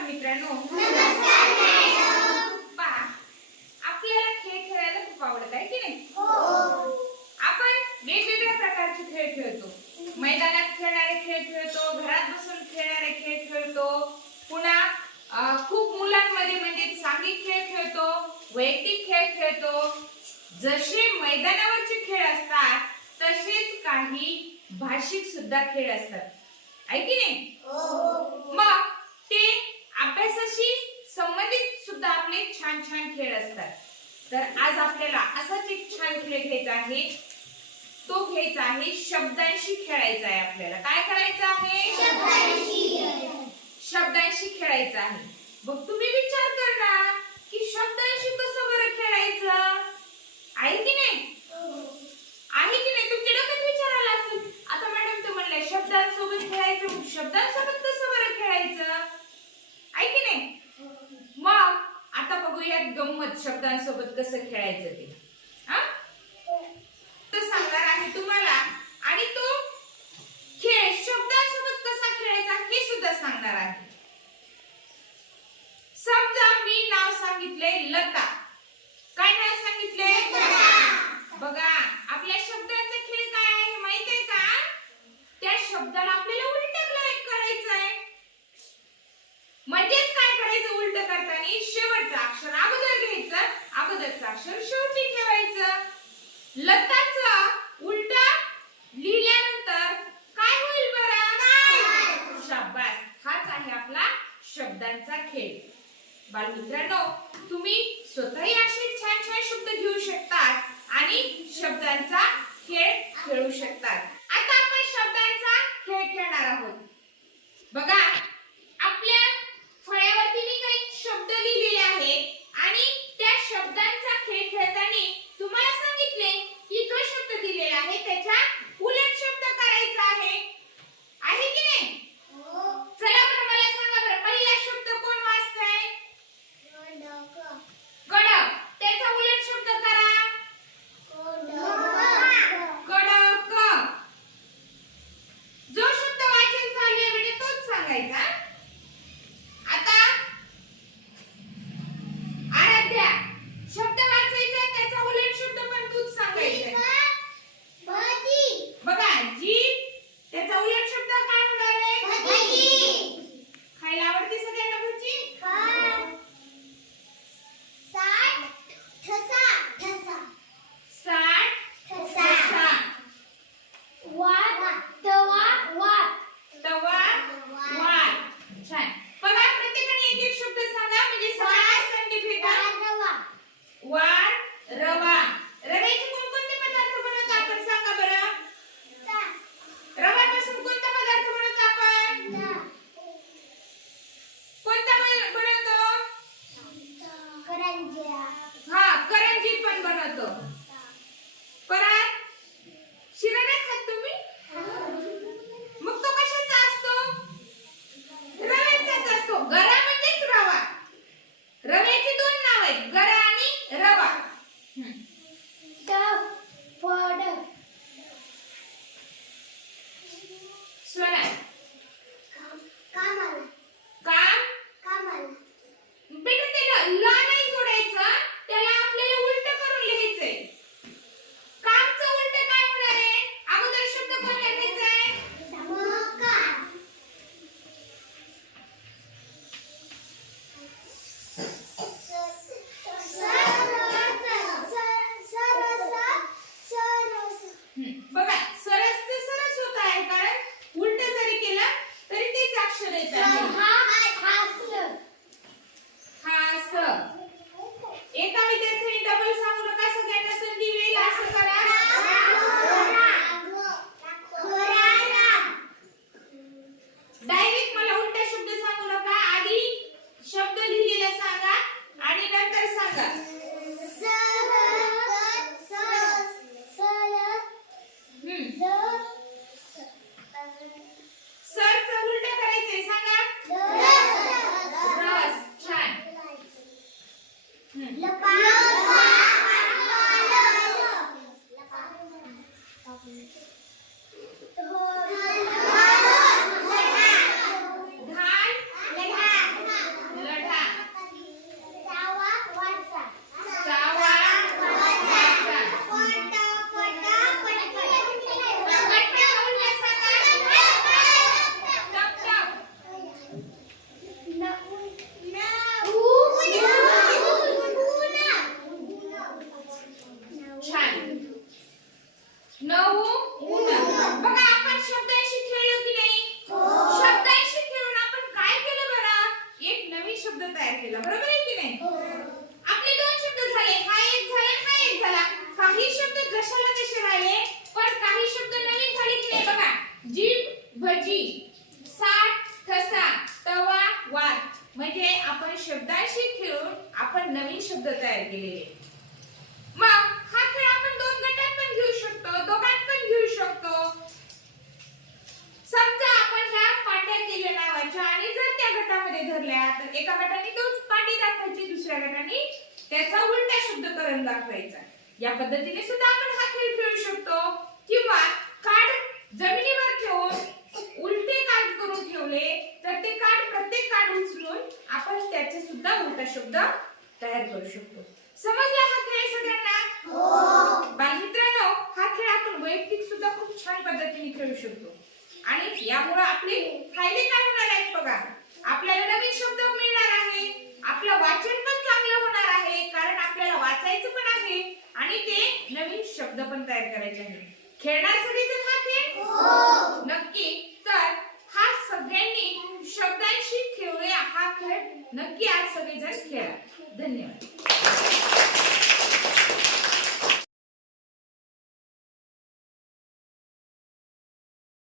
बालमित्रांनो पहा आपल्याला खेळ खेळायला खूप आवडत आहे की नाही? आपण वेगवेगळ्या प्रकारचे खेळ खेळतो. मैदानात खेळणारे खेळ खेळतो घरात बसून खेळणारे खेळ खेळतो पुन्हा खूप मुलांमध्ये म्हणजे सांघिक खेळ खेळतो वैयक्तिक खेळ खेळतो. जसे मैदानावरचे खेळ असतात तसेच काही भाषिक सुद्धा खेळ असतात. आहे की नाही? मग ते अभ्यासाशी संबंधित सुद्धा आपले छान छान खेळ असतात. तर आज आपल्याला असाच एक छान खेळ घ्यायचा आहे. तो घ्यायचा आहे शब्दांशी खेळायचा आहे आपल्याला. काय करायचं आहे? शब्दांशी खेळायचं आहे. मग तुम्ही विचार करणार की शब्दांशी कसं बरं खेळायचं आहे की नाही आहे की नाही तुमच्या डोक्यात विचार आला असेल आता मॅडम तू म्हणले शब्दांसोबत खेळायचं मग शब्दांसोबत कसं बरं खेळायचं आहे की नाही मग आता बघूयात गंमत शब्दांसोबत कसं खेळायचं ते? हा? सांगणार आहे तुम्हाला. आणि तो खेळ शब्दांसोबत कसा खेळायचा हे सुद्धा सांगणार आहे. समजा मी नाव सांगितले लता. काय नाव सांगितले बघा. आपल्या शब्दांचा खेळ काय आहे माहीत आहे का? त्या शब्दाला आपल्याला उलट करायचं आहे म्हणजेच काय करायचं उलट करताना शेवटचं अक्षर अगोदर घ्यायचं अगोदरचं अक्षर शेवटी ठेवायचं. लताचं उलटा लिहिल्यानंतर काय होईल बरं? शाबास. हाच आहे आपला शब्दांचा खेळ. बालमित्रांनो तुम्ही स्वतःही असे छान छान शब्द घेऊ शकतात आणि शब्दांचा नऊ ऊन बघा आपण शब्दांशी खेळलो की नाही शब्दांशी खेळून आपण काय केलं बरं एक नवीन शब्द तयार केला बरोबर आहे की नाही आपले दोन शब्द झाले हा एक झाला आणि हा एक झाला काही शब्द जशाला तसे राहिले पण काही शब्द नवीन झाले की नाही बघा जीभ भजी साठ ठसा तवा वाद म्हणजे आपण शब्दांशी खेळून आपण नवीन शब्द तयार केलेले मग हा खेळ आपण दोन गटात पण घेऊ शकतो दोघात पण घेऊ शकतो समजा आपण ह्या पाट्या केल्या नावाच्या आणि जर त्या गटामध्ये धरल्या तर एका गटाने दोन पाटी दाखवायची दुसऱ्या गटाने त्याचा उलटा शब्द करून दाखवायचा या पद्धतीने सुद्धा आपण हा खेळ खेळू शकतो. किंवा कार्ड जमिनीवर ठेवून उलटे कार्ड करून ठेवले तर ते कार्ड प्रत्येक कार्ड उचलून आपण त्याचे सुद्धा उलटा शब्द तयार करू शकतो. समजला हा खेळ सगळ्यांना? बालमित्रांनो हा खेळ आपण वैयक्तिक सुद्धा खूप छान पद्धतीने खेळू शकतो. आणि यामुळे आपले फायदे काय होणार आहेत बघा. आपल्याला नवीन शब्द मिळणार आहे आपलं वाचन पण चांगलं होणार आहे कारण आपल्याला वाचायचं पण आहे आणि ते नवीन शब्द पण तयार करायचे आहे खेळणार सगळेजण हा खेळ नक्की तर हा सगळ्यांनी शब्दांशी खेळूया हा खेळ. नक्की आज सगळेजण खेळा. धन्यवाद.